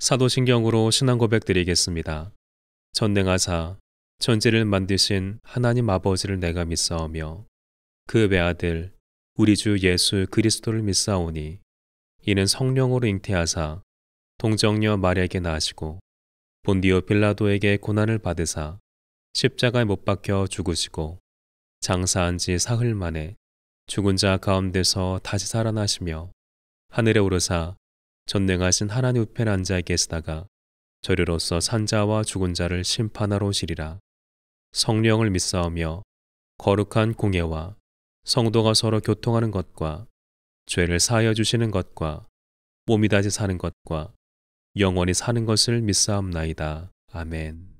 사도신경으로 신앙 고백 드리겠습니다. 전능하사 천지를 만드신 하나님 아버지를 내가 믿사오며 그 외아들 우리 주 예수 그리스도를 믿사오니 이는 성령으로 잉태하사 동정녀 마리아에게 나시고 본디오 빌라도에게 고난을 받으사 십자가에 못 박혀 죽으시고 장사한 지 사흘 만에 죽은 자 가운데서 다시 살아나시며 하늘에 오르사 전능하신 하나님 우편에 앉아 계시다가 저리로서 산자와 죽은 자를 심판하러 오시리라. 성령을 믿사오며 거룩한 공예와 성도가 서로 교통하는 것과 죄를 사하여 주시는 것과 몸이 다시 사는 것과 영원히 사는 것을 믿사옵나이다. 아멘.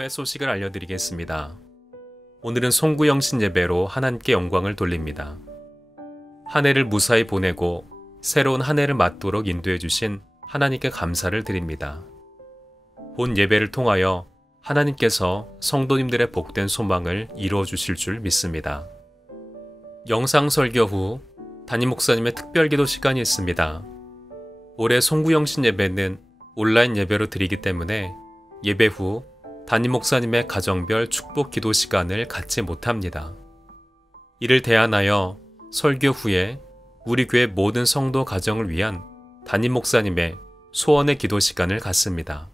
교회 소식을 알려드리겠습니다. 오늘은 송구영신 예배로 하나님께 영광을 돌립니다. 한 해를 무사히 보내고 새로운 한 해를 맞도록 인도해 주신 하나님께 감사를 드립니다. 본 예배를 통하여 하나님께서 성도님들의 복된 소망을 이루어 주실 줄 믿습니다. 영상 설교 후 담임 목사님의 특별기도 시간이 있습니다. 올해 송구영신 예배는 온라인 예배로 드리기 때문에 예배 후 담임 목사님의 가정별 축복 기도 시간을 갖지 못합니다. 이를 대안하여 설교 후에 우리 교회 모든 성도 가정을 위한 담임 목사님의 소원의 기도 시간을 갖습니다.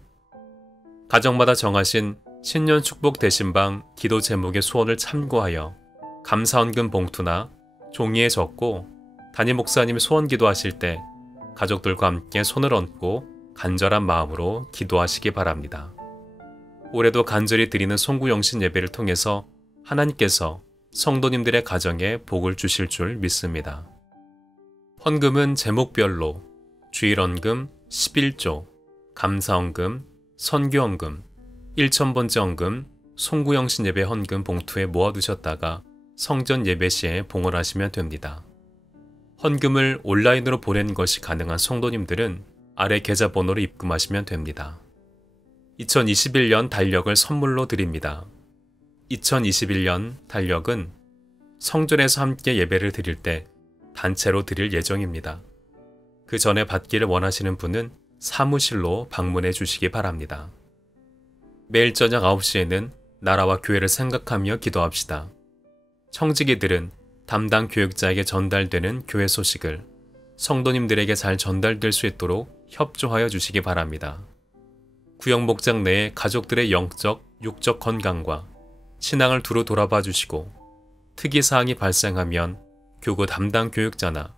가정마다 정하신 신년 축복 대신방 기도 제목의 소원을 참고하여 감사헌금 봉투나 종이에 적고 담임 목사님이 소원 기도하실 때 가족들과 함께 손을 얹고 간절한 마음으로 기도하시기 바랍니다. 올해도 간절히 드리는 송구영신 예배를 통해서 하나님께서 성도님들의 가정에 복을 주실 줄 믿습니다. 헌금은 제목별로 주일헌금 11조, 감사헌금, 선교헌금, 1000번째 헌금, 송구영신 예배 헌금 봉투에 모아두셨다가 성전 예배 시에 봉헌하시면 됩니다. 헌금을 온라인으로 보내는 것이 가능한 성도님들은 아래 계좌번호로 입금하시면 됩니다. 2021년 달력을 선물로 드립니다. 2021년 달력은 성전에서 함께 예배를 드릴 때 단체로 드릴 예정입니다. 그 전에 받기를 원하시는 분은 사무실로 방문해 주시기 바랍니다. 매일 저녁 9시에는 나라와 교회를 생각하며 기도합시다. 청지기들은 담당 교육자에게 전달되는 교회 소식을 성도님들에게 잘 전달될 수 있도록 협조하여 주시기 바랍니다. 구역 목장 내의 가족들의 영적, 육적 건강과 신앙을 두루 돌아봐 주시고 특이사항이 발생하면 교구 담당 교육자나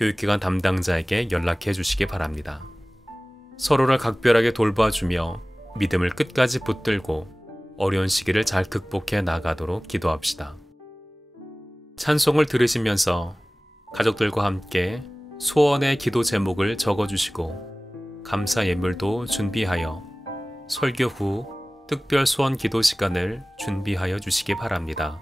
교육기관 담당자에게 연락해 주시기 바랍니다. 서로를 각별하게 돌봐주며 믿음을 끝까지 붙들고 어려운 시기를 잘 극복해 나가도록 기도합시다. 찬송을 들으시면서 가족들과 함께 소원의 기도 제목을 적어주시고 감사 예물도 준비하여 설교 후 특별 소원 기도 시간을 준비하여 주시기 바랍니다.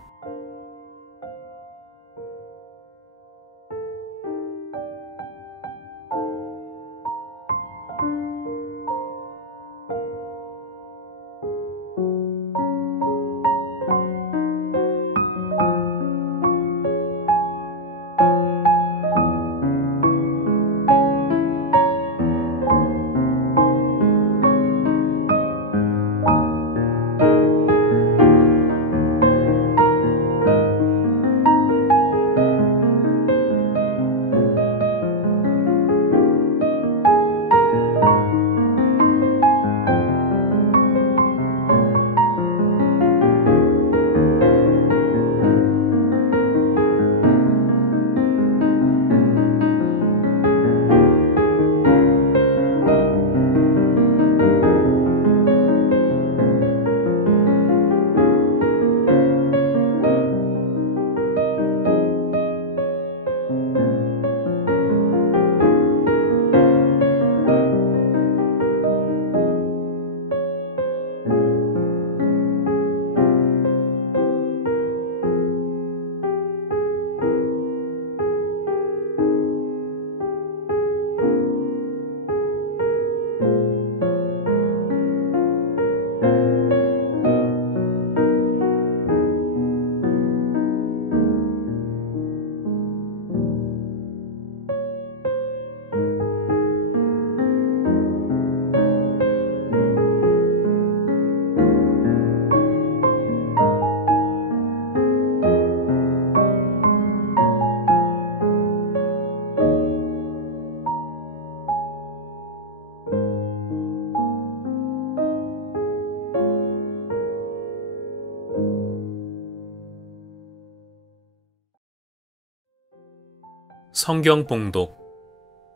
성경 봉독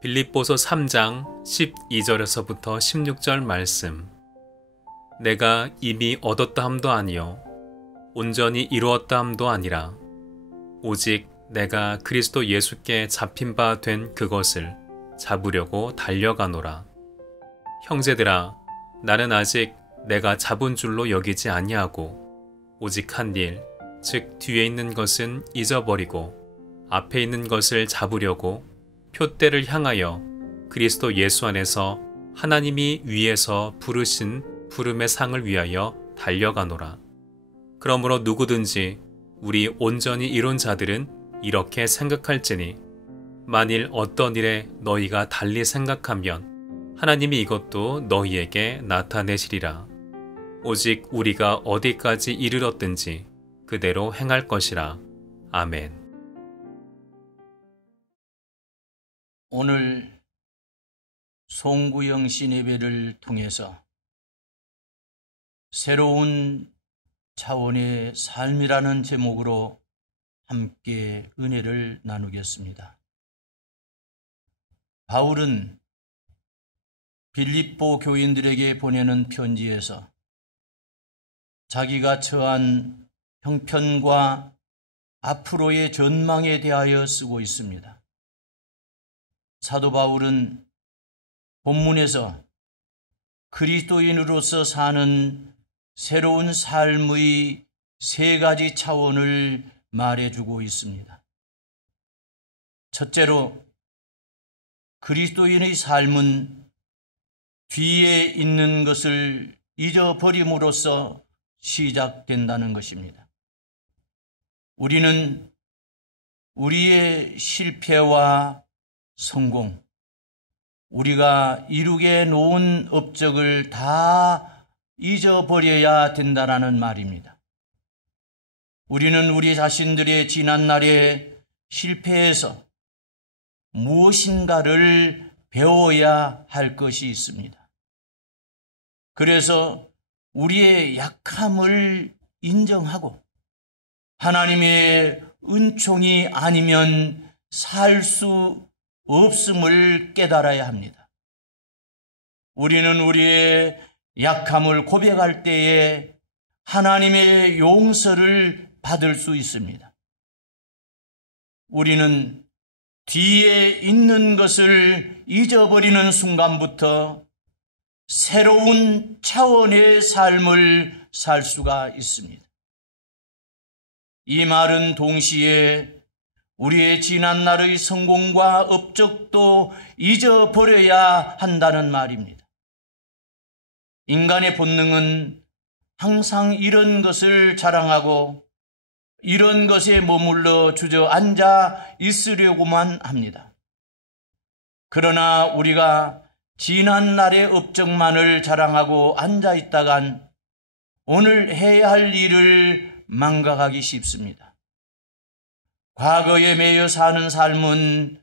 빌립보서 3장 12절에서부터 16절 말씀. 내가 이미 얻었다 함도 아니요 온전히 이루었다 함도 아니라 오직 내가 그리스도 예수께 잡힌 바 된 그것을 잡으려고 달려가노라. 형제들아, 나는 아직 내가 잡은 줄로 여기지 아니하고 오직 한 일, 즉 뒤에 있는 것은 잊어버리고 앞에 있는 것을 잡으려고 표대를 향하여 그리스도 예수 안에서 하나님이 위에서 부르신 부름의 상을 위하여 달려가노라. 그러므로 누구든지 우리 온전히 이룬 자들은 이렇게 생각할지니 만일 어떤 일에 너희가 달리 생각하면 하나님이 이것도 너희에게 나타내시리라. 오직 우리가 어디까지 이르렀든지 그대로 행할 것이라. 아멘. 오늘 송구영신 예배를 통해서 새로운 차원의 삶이라는 제목으로 함께 은혜를 나누겠습니다. 바울은 빌립보 교인들에게 보내는 편지에서 자기가 처한 형편과 앞으로의 전망에 대하여 쓰고 있습니다. 사도 바울은 본문에서 그리스도인으로서 사는 새로운 삶의 세 가지 차원을 말해주고 있습니다. 첫째로, 그리스도인의 삶은 뒤에 있는 것을 잊어버림으로써 시작된다는 것입니다. 우리는 우리의 실패와 성공, 우리가 이루게 놓은 업적을 다 잊어버려야 된다는 말입니다. 우리는 우리 자신들의 지난날의 실패에서 무엇인가를 배워야 할 것이 있습니다. 그래서 우리의 약함을 인정하고 하나님의 은총이 아니면 살 수 없음을 깨달아야 합니다. 우리는 우리의 약함을 고백할 때에 하나님의 용서를 받을 수 있습니다. 우리는 뒤에 있는 것을 잊어버리는 순간부터 새로운 차원의 삶을 살 수가 있습니다. 이 말은 동시에 우리의 지난날의 성공과 업적도 잊어버려야 한다는 말입니다. 인간의 본능은 항상 이런 것을 자랑하고 이런 것에 머물러 주저앉아 있으려고만 합니다. 그러나 우리가 지난날의 업적만을 자랑하고 앉아 있다간 오늘 해야 할 일을 망각하기 쉽습니다. 과거에 매여 사는 삶은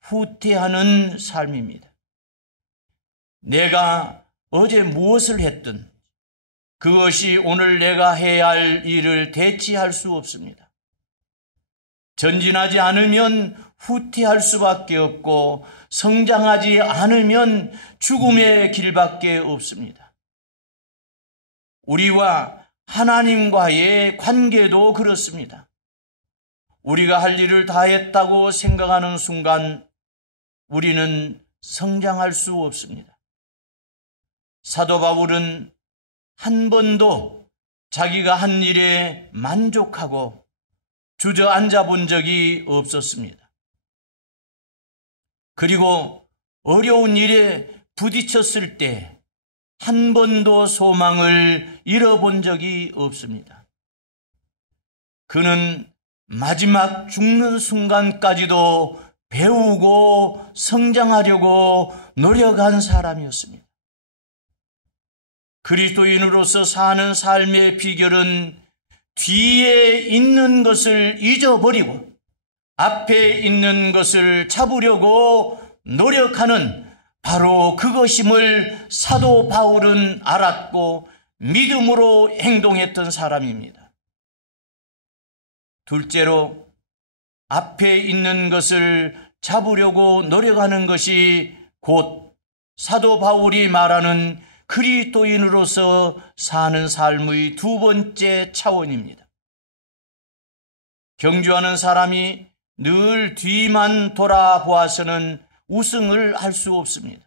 후퇴하는 삶입니다. 내가 어제 무엇을 했든 그것이 오늘 내가 해야 할 일을 대체할 수 없습니다. 전진하지 않으면 후퇴할 수밖에 없고 성장하지 않으면 죽음의 길밖에 없습니다. 우리와 하나님과의 관계도 그렇습니다. 우리가 할 일을 다 했다고 생각하는 순간 우리는 성장할 수 없습니다. 사도 바울은 한 번도 자기가 한 일에 만족하고 주저앉아 본 적이 없었습니다. 그리고 어려운 일에 부딪혔을 때 한 번도 소망을 잃어본 적이 없습니다. 그는 마지막 죽는 순간까지도 배우고 성장하려고 노력한 사람이었습니다. 그리스도인으로서 사는 삶의 비결은 뒤에 있는 것을 잊어버리고 앞에 있는 것을 잡으려고 노력하는 바로 그것임을 사도 바울은 알았고 믿음으로 행동했던 사람입니다. 둘째로 앞에 있는 것을 잡으려고 노력하는 것이 곧 사도 바울이 말하는 그리스도인으로서 사는 삶의 두 번째 차원입니다. 경주하는 사람이 늘 뒤만 돌아보아서는 우승을 할 수 없습니다.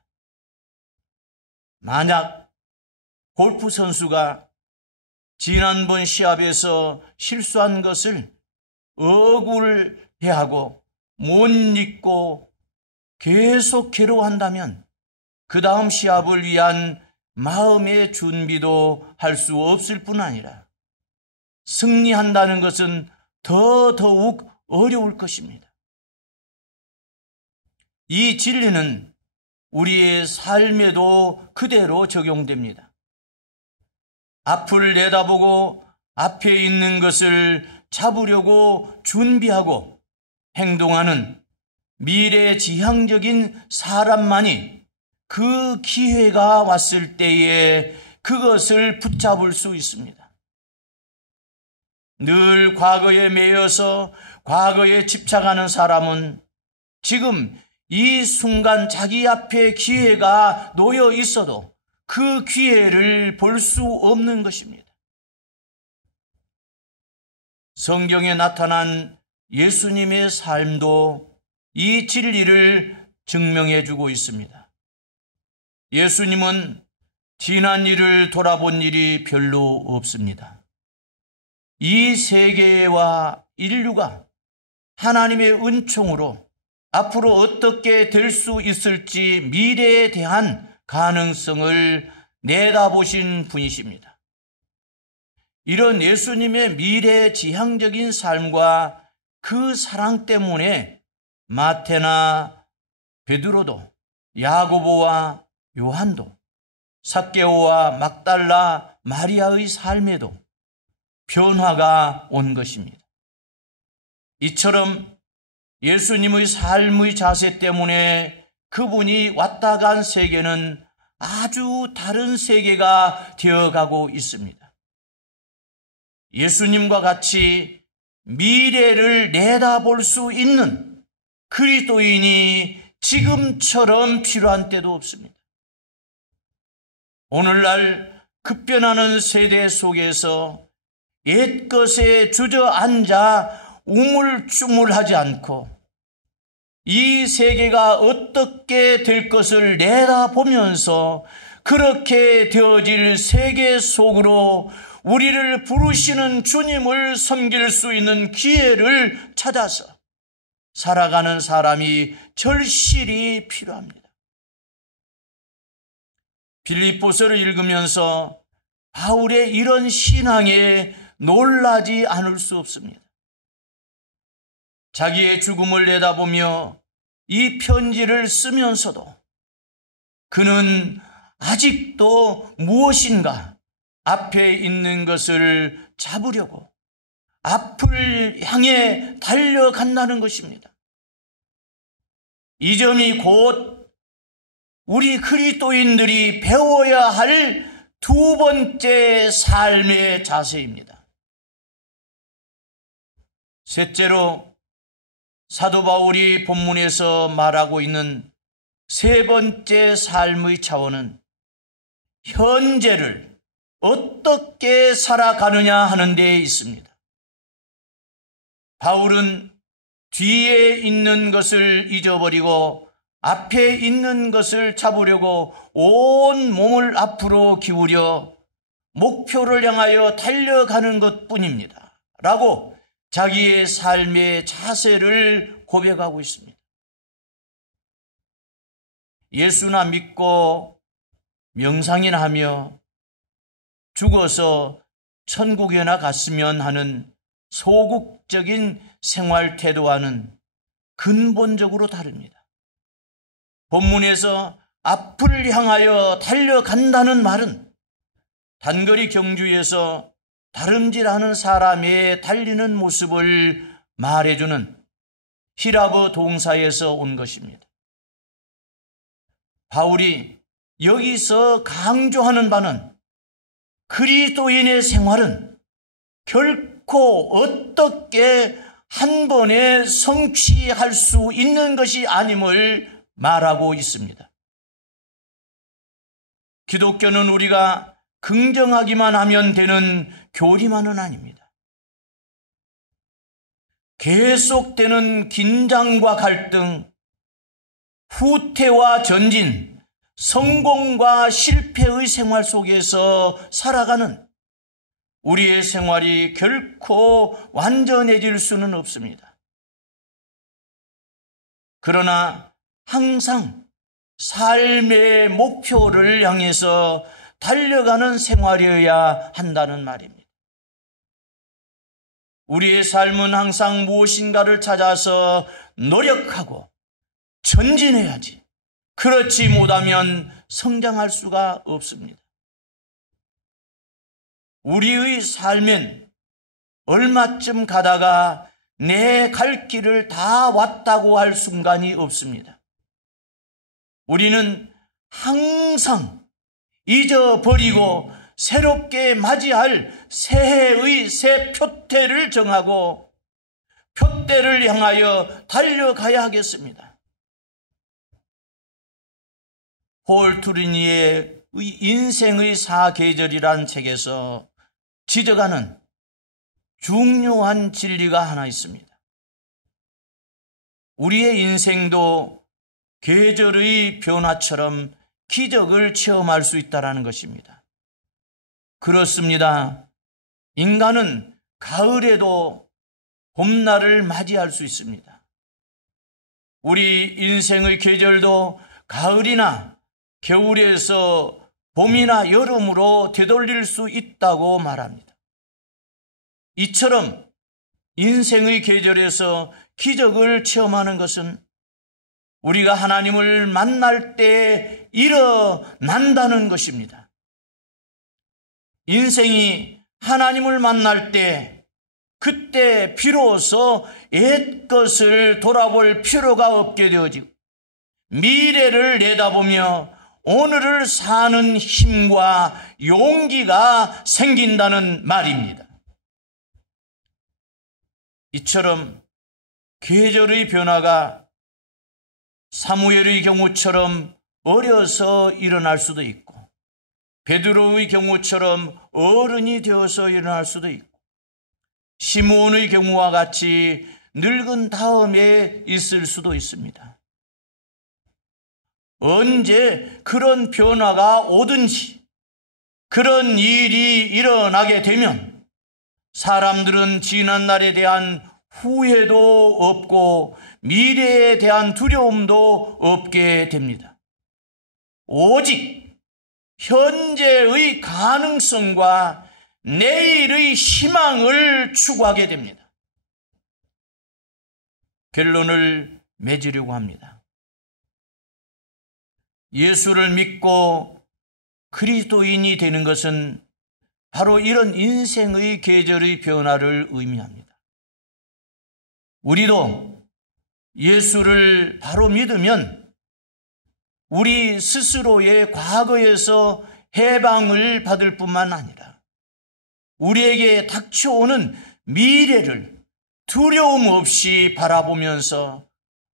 만약 골프 선수가 지난번 시합에서 실수한 것을 억울해하고 못 잊고 계속 괴로워한다면 그 다음 시합을 위한 마음의 준비도 할 수 없을 뿐 아니라 승리한다는 것은 더욱 어려울 것입니다. 이 진리는 우리의 삶에도 그대로 적용됩니다. 앞을 내다보고 앞에 있는 것을 잡으려고 준비하고 행동하는 미래지향적인 사람만이 그 기회가 왔을 때에 그것을 붙잡을 수 있습니다. 늘 과거에 매여서 과거에 집착하는 사람은 지금 이 순간 자기 앞에 기회가 놓여 있어도 그 기회를 볼 수 없는 것입니다. 성경에 나타난 예수님의 삶도 이 진리를 증명해 주고 있습니다. 예수님은 지난 일을 돌아본 일이 별로 없습니다. 이 세계와 인류가 하나님의 은총으로 앞으로 어떻게 될 수 있을지 미래에 대한 가능성을 내다보신 분이십니다. 이런 예수님의 미래지향적인 삶과 그 사랑 때문에 마태나 베드로도 야고보와 요한도 삭개오와 막달라 마리아의 삶에도 변화가 온 것입니다. 이처럼 예수님의 삶의 자세 때문에 그분이 왔다 간 세계는 아주 다른 세계가 되어가고 있습니다. 예수님과 같이 미래를 내다볼 수 있는 그리스도인이 지금처럼 필요한 때도 없습니다. 오늘날 급변하는 세대 속에서 옛것에 주저앉아 우물쭈물하지 않고 이 세계가 어떻게 될 것을 내다보면서 그렇게 되어질 세계 속으로 우리를 부르시는 주님을 섬길 수 있는 기회를 찾아서 살아가는 사람이 절실히 필요합니다. 빌립보서를 읽으면서 바울의 이런 신앙에 놀라지 않을 수 없습니다. 자기의 죽음을 내다보며 이 편지를 쓰면서도 그는 아직도 무엇인가 앞에 있는 것을 잡으려고 앞을 향해 달려간다는 것입니다. 이 점이 곧 우리 그리스도인들이 배워야 할 두 번째 삶의 자세입니다. 셋째로 사도 바울이 본문에서 말하고 있는 세 번째 삶의 차원은 현재를 어떻게 살아가느냐 하는 데에 있습니다. 바울은 뒤에 있는 것을 잊어버리고 앞에 있는 것을 잡으려고 온 몸을 앞으로 기울여 목표를 향하여 달려가는 것뿐입니다. 라고 자기의 삶의 자세를 고백하고 있습니다. 예수나 믿고 명상이나 하며 죽어서 천국에나 갔으면 하는 소극적인 생활 태도와는 근본적으로 다릅니다. 본문에서 앞을 향하여 달려간다는 말은 단거리 경주에서 다름질하는 사람의 달리는 모습을 말해주는 히라브 동사에서 온 것입니다. 바울이 여기서 강조하는 바는 그리스도인의 생활은 결코 어떻게 한 번에 성취할 수 있는 것이 아님을 말하고 있습니다. 기독교는 우리가 긍정하기만 하면 되는 교리만은 아닙니다. 계속되는 긴장과 갈등, 후퇴와 전진, 성공과 실패의 생활 속에서 살아가는 우리의 생활이 결코 완전해질 수는 없습니다. 그러나 항상 삶의 목표를 향해서 달려가는 생활이어야 한다는 말입니다. 우리의 삶은 항상 무엇인가를 찾아서 노력하고 전진해야지. 그렇지 못하면 성장할 수가 없습니다. 우리의 삶엔 얼마쯤 가다가 내 갈 길을 다 왔다고 할 순간이 없습니다. 우리는 항상 잊어버리고 새롭게 맞이할 새해의 새 표대를 정하고 표대를 향하여 달려가야 하겠습니다. 폴 투리니의 인생의 사계절이란 책에서 지적하는 중요한 진리가 하나 있습니다. 우리의 인생도 계절의 변화처럼 기적을 체험할 수 있다는 것입니다. 그렇습니다. 인간은 가을에도 봄날을 맞이할 수 있습니다. 우리 인생의 계절도 가을이나 겨울에서 봄이나 여름으로 되돌릴 수 있다고 말합니다. 이처럼 인생의 계절에서 기적을 체험하는 것은 우리가 하나님을 만날 때 일어난다는 것입니다. 인생이 하나님을 만날 때 그때 비로소 옛것을 돌아볼 필요가 없게 되어지고 미래를 내다보며 오늘을 사는 힘과 용기가 생긴다는 말입니다. 이처럼 계절의 변화가 사무엘의 경우처럼 어려서 일어날 수도 있고, 베드로의 경우처럼 어른이 되어서 일어날 수도 있고, 시므온의 경우와 같이 늙은 다음에 있을 수도 있습니다. 언제 그런 변화가 오든지, 그런 일이 일어나게 되면 사람들은 지난 날에 대한 후회도 없고 미래에 대한 두려움도 없게 됩니다. 오직 현재의 가능성과 내일의 희망을 추구하게 됩니다. 결론을 맺으려고 합니다. 예수를 믿고 그리스도인이 되는 것은 바로 이런 인생의 계절의 변화를 의미합니다. 우리도 예수를 바로 믿으면 우리 스스로의 과거에서 해방을 받을 뿐만 아니라 우리에게 닥쳐오는 미래를 두려움 없이 바라보면서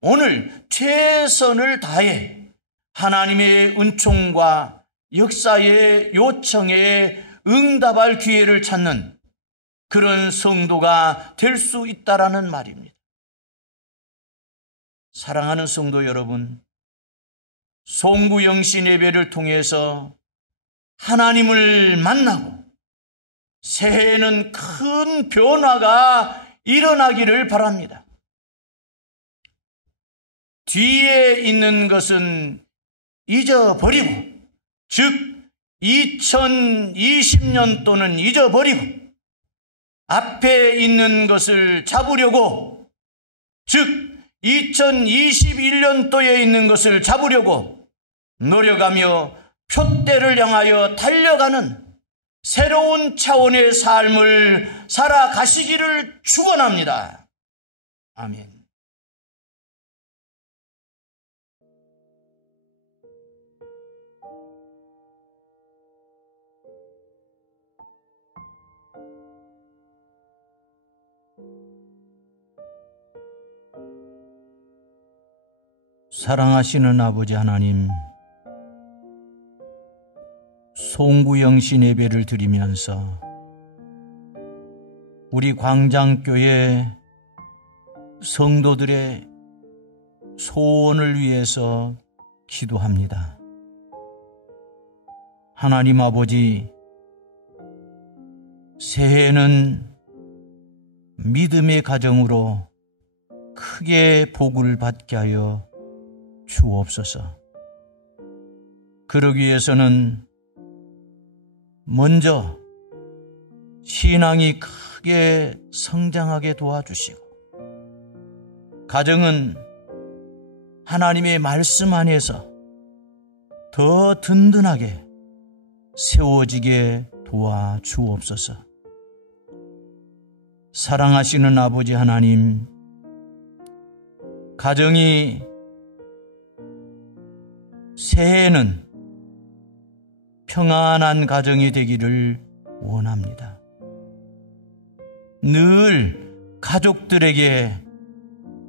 오늘 최선을 다해 하나님의 은총과 역사의 요청에 응답할 기회를 찾는 그런 성도가 될 수 있다라는 말입니다. 사랑하는 성도 여러분, 송구영신 예배를 통해서 하나님을 만나고 새해에는 큰 변화가 일어나기를 바랍니다. 뒤에 있는 것은 잊어버리고, 즉 2020년도는 잊어버리고 앞에 있는 것을 잡으려고, 즉 2021년도에 있는 것을 잡으려고 노력하며 표대를 향하여 달려가는 새로운 차원의 삶을 살아가시기를 축원합니다. 아멘. 사랑하시는 아버지 하나님, 송구영신 예배를 드리면서 우리 광장교회 성도들의 소원을 위해서 기도합니다. 하나님 아버지, 새해에는 믿음의 가정으로 크게 복을 받게 하여 주옵소서. 그러기 위해서는 먼저 신앙이 크게 성장하게 도와주시고, 가정은 하나님의 말씀 안에서 더 든든하게 세워지게 도와주옵소서. 사랑하시는 아버지 하나님, 가정이 새해에는 평안한 가정이 되기를 원합니다. 늘 가족들에게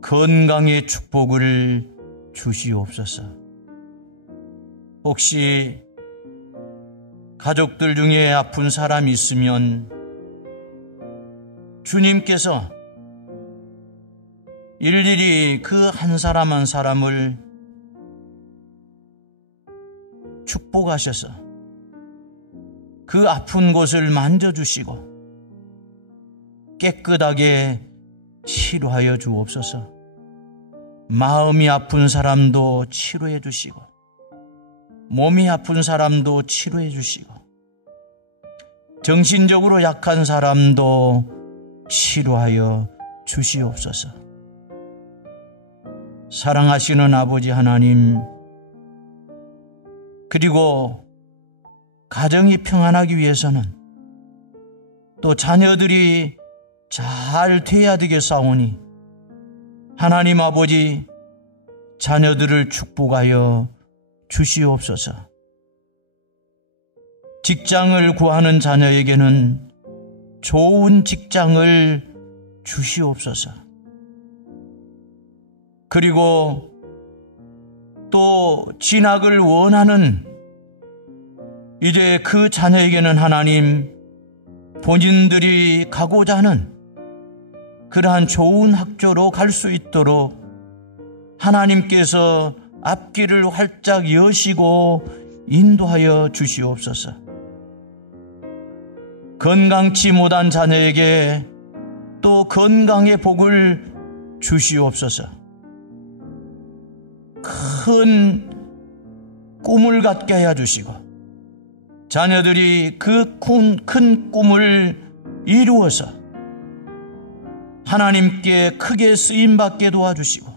건강의 축복을 주시옵소서. 혹시 가족들 중에 아픈 사람이 있으면 주님께서 일일이 그 한 사람 한 사람을 축복하셔서 그 아픈 곳을 만져주시고 깨끗하게 치료하여 주옵소서. 마음이 아픈 사람도 치료해 주시고, 몸이 아픈 사람도 치료해 주시고, 정신적으로 약한 사람도 치료하여 주시옵소서. 사랑하시는 아버지 하나님, 그리고 가정이 평안하기 위해서는 또 자녀들이 잘 돼야 되겠사오니 하나님 아버지, 자녀들을 축복하여 주시옵소서. 직장을 구하는 자녀에게는 좋은 직장을 주시옵소서. 그리고 또 진학을 원하는 이제 그 자녀에게는 하나님 본인들이 가고자 하는 그러한 좋은 학교로 갈 수 있도록 하나님께서 앞길을 활짝 여시고 인도하여 주시옵소서. 건강치 못한 자녀에게 또 건강의 복을 주시옵소서. 큰 꿈을 갖게 하여 주시고 자녀들이 그 큰 꿈을 이루어서 하나님께 크게 쓰임받게 도와주시고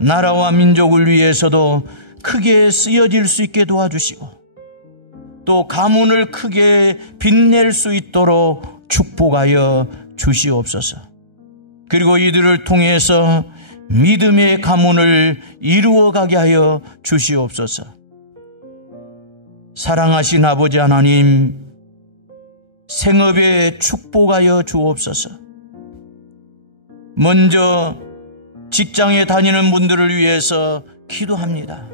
나라와 민족을 위해서도 크게 쓰여질 수 있게 도와주시고 또 가문을 크게 빛낼 수 있도록 축복하여 주시옵소서. 그리고 이들을 통해서 믿음의 가문을 이루어가게 하여 주시옵소서. 사랑하신 아버지 하나님, 생업에 축복하여 주옵소서. 먼저 직장에 다니는 분들을 위해서 기도합니다.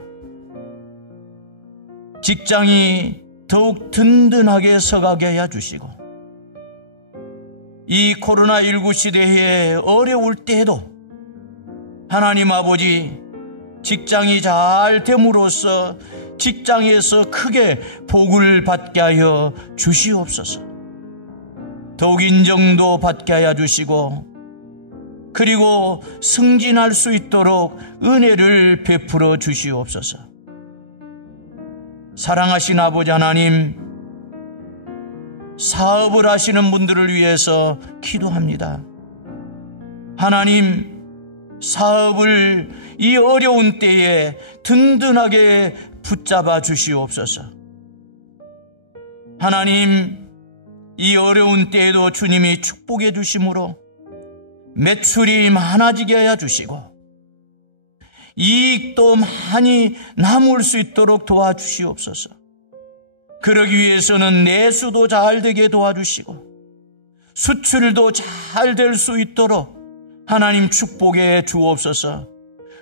직장이 더욱 든든하게 서가게 하여 주시고 이 코로나19 시대에 어려울 때에도 하나님 아버지 직장이 잘 됨으로써 직장에서 크게 복을 받게 하여 주시옵소서. 더욱 인정도 받게 하여 주시고 그리고 승진할 수 있도록 은혜를 베풀어 주시옵소서. 사랑하신 아버지 하나님, 사업을 하시는 분들을 위해서 기도합니다. 하나님, 사업을 이 어려운 때에 든든하게 붙잡아 주시옵소서. 하나님, 이 어려운 때에도 주님이 축복해 주심으로 매출이 많아지게 하여 주시고 이익도 많이 남을 수 있도록 도와주시옵소서. 그러기 위해서는 내수도 잘 되게 도와주시고 수출도 잘 될 수 있도록 하나님 축복해 주옵소서.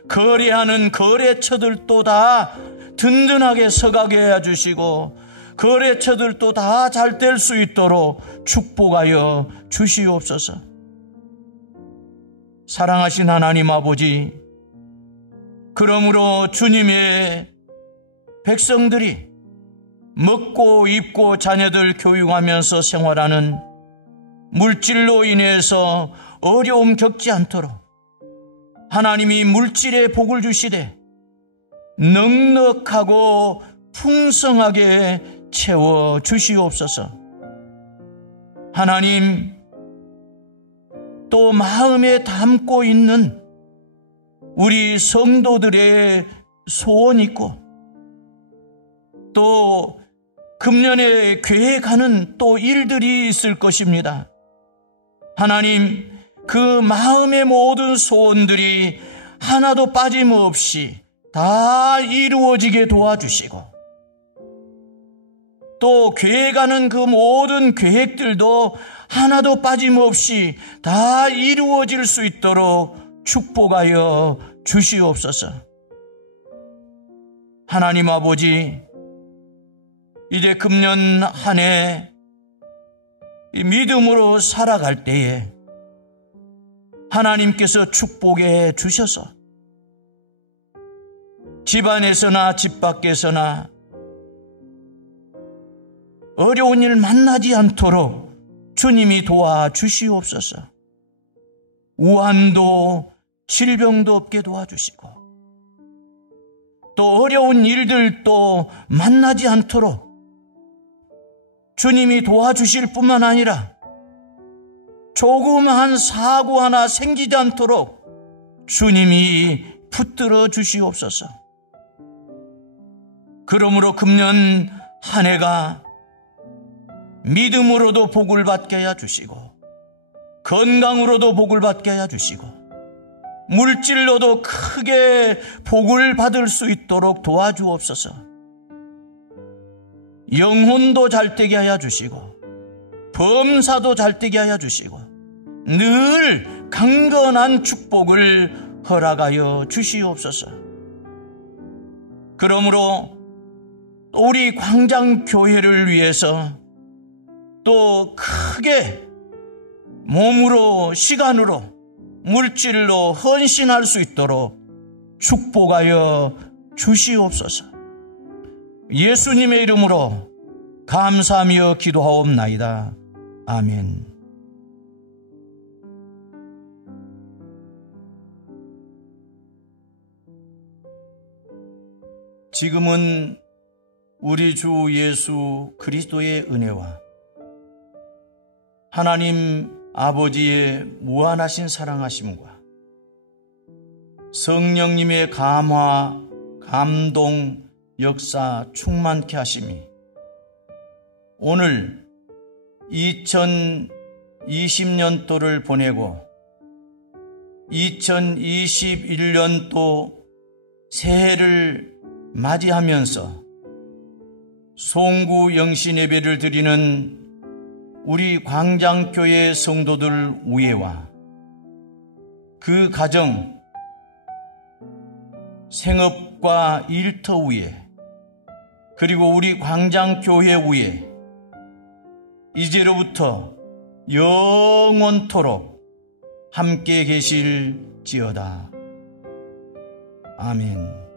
거래하는 거래처들도 다 든든하게 서가게 해주시고 거래처들도 다 잘 될 수 있도록 축복하여 주시옵소서. 사랑하신 하나님 아버지, 그러므로 주님의 백성들이 먹고 입고 자녀들 교육하면서 생활하는 물질로 인해서 어려움 겪지 않도록 하나님이 물질의 복을 주시되 넉넉하고 풍성하게 채워 주시옵소서. 하나님, 또 마음에 담고 있는 우리 성도들의 소원이 있고 또 금년에 계획하는 또 일들이 있을 것입니다. 하나님, 그 마음의 모든 소원들이 하나도 빠짐없이 다 이루어지게 도와주시고 또 계획하는 그 모든 계획들도 하나도 빠짐없이 다 이루어질 수 있도록 축복하여 주시옵소서. 하나님 아버지, 이제 금년 한 해 믿음으로 살아갈 때에 하나님께서 축복해 주셔서 집안에서나 집 밖에서나 어려운 일 만나지 않도록 주님이 도와주시옵소서. 우환도 질병도 없게 도와주시고 또 어려운 일들도 만나지 않도록 주님이 도와주실 뿐만 아니라 조그마한 사고 하나 생기지 않도록 주님이 붙들어 주시옵소서. 그러므로 금년 한 해가 믿음으로도 복을 받게 하여 주시고 건강으로도 복을 받게 하여 주시고 물질로도 크게 복을 받을 수 있도록 도와주옵소서. 영혼도 잘되게 하여 주시고 범사도 잘되게 하여 주시고 늘 강건한 축복을 허락하여 주시옵소서. 그러므로 우리 광장교회를 위해서 또 크게 몸으로, 시간으로, 물질로 헌신할 수 있도록 축복하여 주시옵소서. 예수님의 이름으로 감사하며 기도하옵나이다. 아멘. 지금은 우리 주 예수 그리스도의 은혜와 하나님 아버지의 무한하신 사랑하심과 성령님의 감화, 감동, 역사 충만케 하심이 오늘 2020년도를 보내고 2021년도 새해를 맞이하면서 송구 영신 예배를 드리는 우리 광장교회 성도들 위에와 그 가정, 생업과 일터 위에, 그리고 우리 광장교회 위에 이제로부터 영원토록 함께 계실지어다. 아멘.